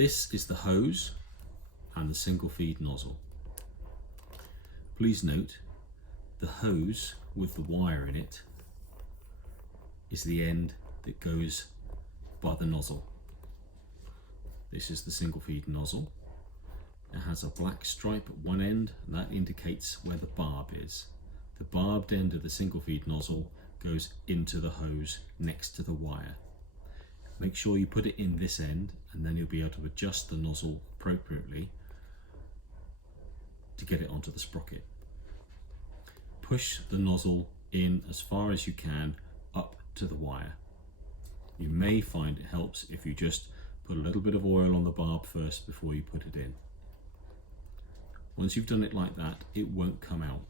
This is the hose and the single feed nozzle. Please note, the hose with the wire in it is the end that goes by the nozzle. This is the single feed nozzle. It has a black stripe at one end, and that indicates where the barb is. The barbed end of the single feed nozzle goes into the hose next to the wire. Make sure you put it in this end, and then you'll be able to adjust the nozzle appropriately to get it onto the sprocket. Push the nozzle in as far as you can up to the wire. You may find it helps if you just put a little bit of oil on the barb first before you put it in. Once you've done it like that, it won't come out.